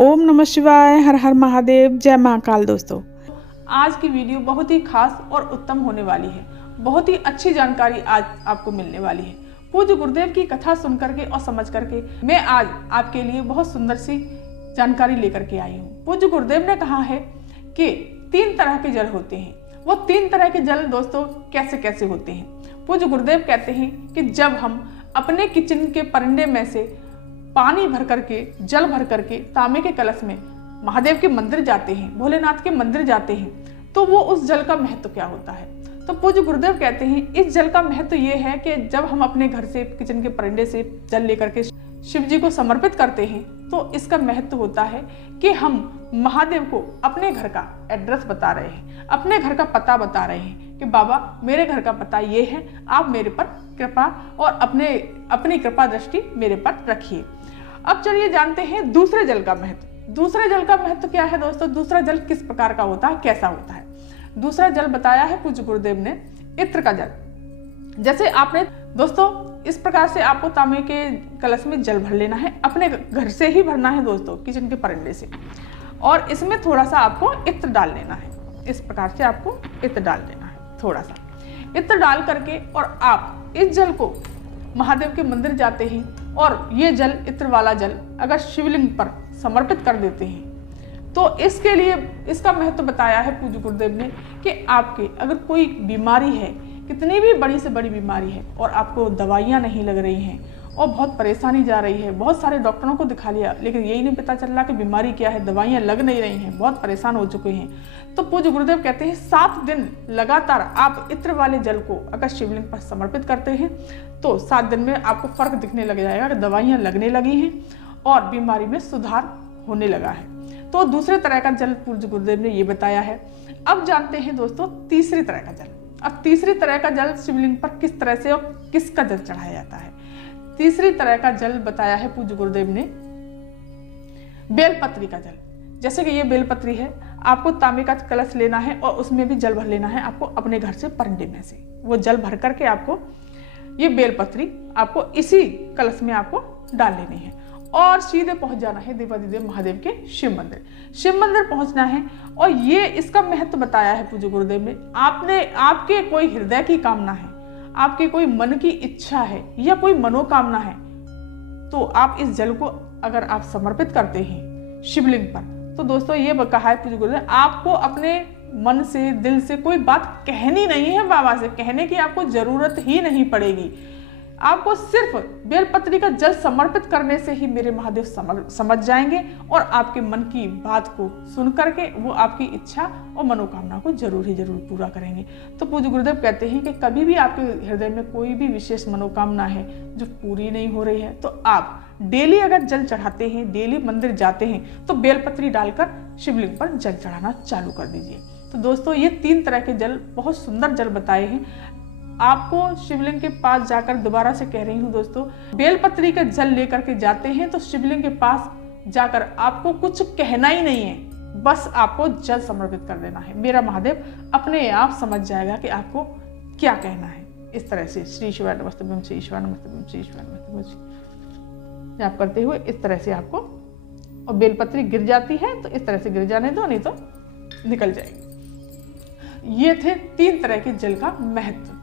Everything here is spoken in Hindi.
ओम नमः शिवाय, हर हर महादेव, जय महाकाल। दोस्तों, आज की वीडियो बहुत ही खास और उत्तम होने वाली है। बहुत ही अच्छी जानकारी आज आपको मिलने वाली है। पूज्य गुरुदेव की कथा सुन करके और समझ करके मैं आज आपके लिए बहुत सुंदर सी जानकारी लेकर के आई हूँ। पूज्य गुरुदेव ने कहा है कि 3 तरह के जल होते हैं। वो 3 तरह के जल दोस्तों कैसे कैसे होते हैं। पूज्य गुरुदेव कहते हैं कि जब हम अपने किचन के परंडे में से पानी भर करके, जल भर करके तांबे के कलश में महादेव के मंदिर जाते हैं, भोलेनाथ के मंदिर जाते हैं, तो वो उस जल का महत्व क्या होता है। तो पूज्य गुरुदेव कहते हैं इस जल का महत्व ये है कि जब हम अपने घर से, किचन के परंडे से जल लेकर के शिव जी को समर्पित करते हैं, तो इसका महत्व होता है कि हम महादेव को अपने घर का एड्रेस बता रहे हैं, अपने घर का पता बता रहे हैं कि बाबा मेरे घर का पता ये है, आप मेरे पर कृपा और अपनी कृपा दृष्टि मेरे पर रखिए। अब चलिए जानते हैं दूसरे जल का महत्व। दूसरे जल का महत्व क्या है दोस्तों, दूसरा जल किस प्रकार का होता है, कैसा होता है। दूसरा जल बताया है पूज्य गुरुदेव ने इत्र का जल। जैसे आपने दोस्तों इस प्रकार से आपको तांबे के कलश में जल भर लेना है, अपने घर से ही भरना है दोस्तों, किचन के परंडे से, और इसमें थोड़ा सा आपको इत्र डाल लेना है। इस प्रकार से आपको इत्र डाल देना है, थोड़ा सा इत्र डाल करके, और आप इस जल को महादेव के मंदिर जाते हैं और ये जल, इत्र वाला जल अगर शिवलिंग पर समर्पित कर देते हैं, तो इसके लिए इसका महत्व बताया है पूज्य गुरुदेव ने कि आपके अगर कोई बीमारी है, कितनी भी बड़ी से बड़ी बीमारी है, और आपको दवाइयाँ नहीं लग रही हैं और बहुत परेशानी जा रही है, बहुत सारे डॉक्टरों को दिखा लिया लेकिन यही नहीं पता चल रहा कि बीमारी क्या है, दवाइयाँ लग नहीं रही हैं, बहुत परेशान हो चुके हैं, तो पूज्य गुरुदेव कहते हैं 7 दिन लगातार आप इत्र वाले जल को अगर शिवलिंग पर समर्पित करते हैं तो 7 दिन में आपको फर्क दिखने लग जाएगा कि दवाइयाँ लगने लगी हैं और बीमारी में सुधार होने लगा है। तो दूसरे तरह का जल पूज्य गुरुदेव ने ये बताया है। अब जानते हैं दोस्तों तीसरी तरह का जल। अब तीसरी तरह का जल शिवलिंग पर किस तरह से और किसका जल चढ़ाया जाता है। तीसरी तरह का जल बताया है पूज्य गुरुदेव ने बेलपत्री का जल। जैसे कि ये बेलपत्री है, आपको तांबे का कलश लेना है और उसमें भी जल भर लेना है आपको अपने घर से, परंडे में से वो जल भर करके आपको ये बेलपत्री आपको इसी कलश में आपको डाल लेनी है और सीधे पहुंच जाना है देवाधिदेव महादेव के शिव मंदिर। शिव मंदिर पहुंचना है और ये इसका महत्व बताया है पूज्य गुरुदेव ने। आपके कोई हृदय की कामना है, आपके कोई मन की इच्छा है या कोई मनोकामना है, तो आप इस जल को अगर आप समर्पित करते हैं शिवलिंग पर, तो दोस्तों ये कहा है पूज्य गुरुदेव आपको अपने मन से, दिल से कोई बात कहनी नहीं है, बाबा से कहने की आपको जरूरत ही नहीं पड़ेगी। आपको सिर्फ बेलपत्री का जल समर्पित करने से ही मेरे महादेव समझ जाएंगे और आपके मन की बात को सुन करके वो आपकी इच्छा और मनोकामना को जरूर ही जरूर पूरा करेंगे। तो पूज्य गुरुदेव कहते हैं कि कभी भी आपके हृदय में कोई भी विशेष मनोकामना है जो पूरी नहीं हो रही है, तो आप डेली अगर जल चढ़ाते हैं, डेली मंदिर जाते हैं, तो बेलपत्री डालकर शिवलिंग पर जल चढ़ाना चालू कर दीजिए। तो दोस्तों ये 3 तरह के जल, बहुत सुंदर जल बताए हैं। आपको शिवलिंग के पास जाकर, दोबारा से कह रही हूँ दोस्तों, बेलपत्री का जल लेकर के जाते हैं तो शिवलिंग के पास जाकर आपको कुछ कहना ही नहीं है, बस आपको जल समर्पित कर देना है। मेरा महादेव अपने आप समझ जाएगा कि आपको क्या कहना है। इस तरह से श्री शिवाय नमस्तुभ्यं, श्री शिवाय नमस्तुभ्यं, श्री शिवाय नमस्तुभ्यं आप करते हुए इस तरह से आपको, और बेलपत्री गिर जाती है तो इस तरह से गिर जाने दो, नहीं तो निकल जाएगी। ये थे 3 तरह के जल का महत्व।